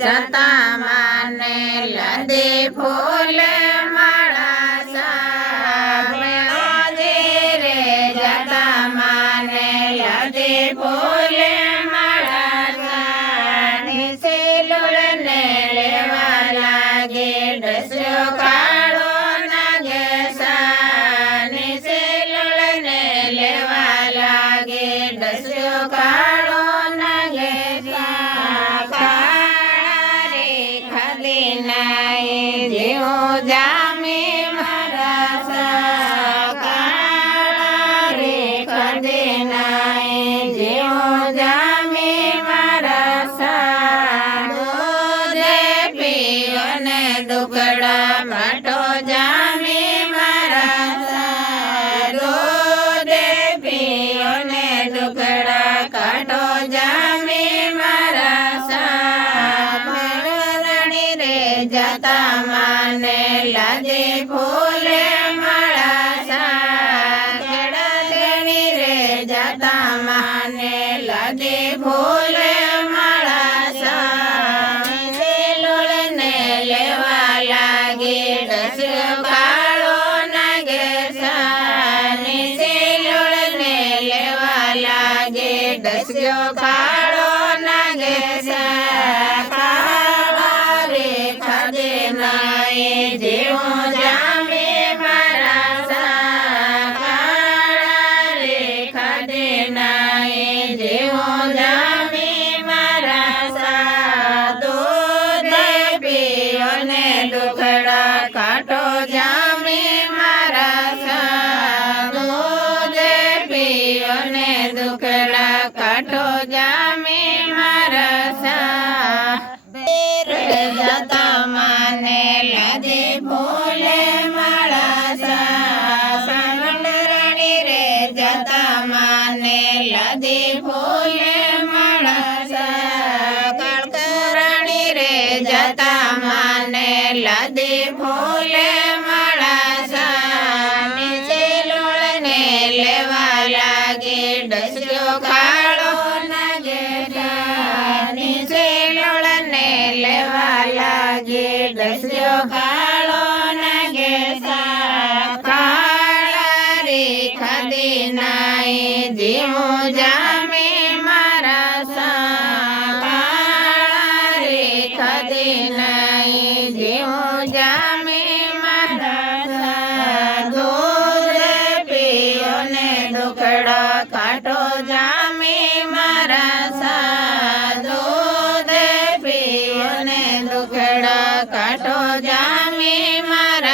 જતા માને લદે ફૂલ માળા સામેળો રે જતા માને લદે ફૂલ માળા સાની સેલુળ ને લેવા લાગે ડસ્યો કાળો નાગે સાની સેલુળ ને લેવા લાગે ડસ્યો કાળો નાગે જેવો જામે મારા કાળા રે ખદે નાય જેવો જામે મારા દૂધે પીઓ ને દુકડા માટો જામે મારા દૂધે પીઓ ને દુકડા કાઢો જામે મારા જતા માને લદે ફૂલ માળા સાગડની રે જતા માને લદે ફૂલ માળા સાલુળ ને લેવા લાગે ડસ્યો કાળો નાગે સાની સેલુળ ને લેવા લાગે ડસ્યો કાળો નાગે જેવો જામે મારા કાળા રે ખદે નાય જેવો જામે મારા દૂધ પીઓ ને દુખડા કાઢો જામે મારા દૂધ પીઓ ને દુખડા કાઢો જામે મારા જતા માને લદે ફૂલ માળા સાવંડરાણી રે જતા માને લદે ફૂલ માળા કળકરાણી રે જતા માને લદે ફૂલ માળા નીચે લોળ ને લેવા લાગે ડસ્યો કાળો નાગે નીચે લોળ ને લેવા લાગે ડસ્યો કાળો નાગે કાળા રે ખદે નાય જેવો જામે મારા કાળા રે ખદે નાય જેવો જામે મારા દૂધ પીઓ ને દુખડા કાઢો જામે મારા દૂધ પીઓ ને દુખડા કાઢો જામે મારા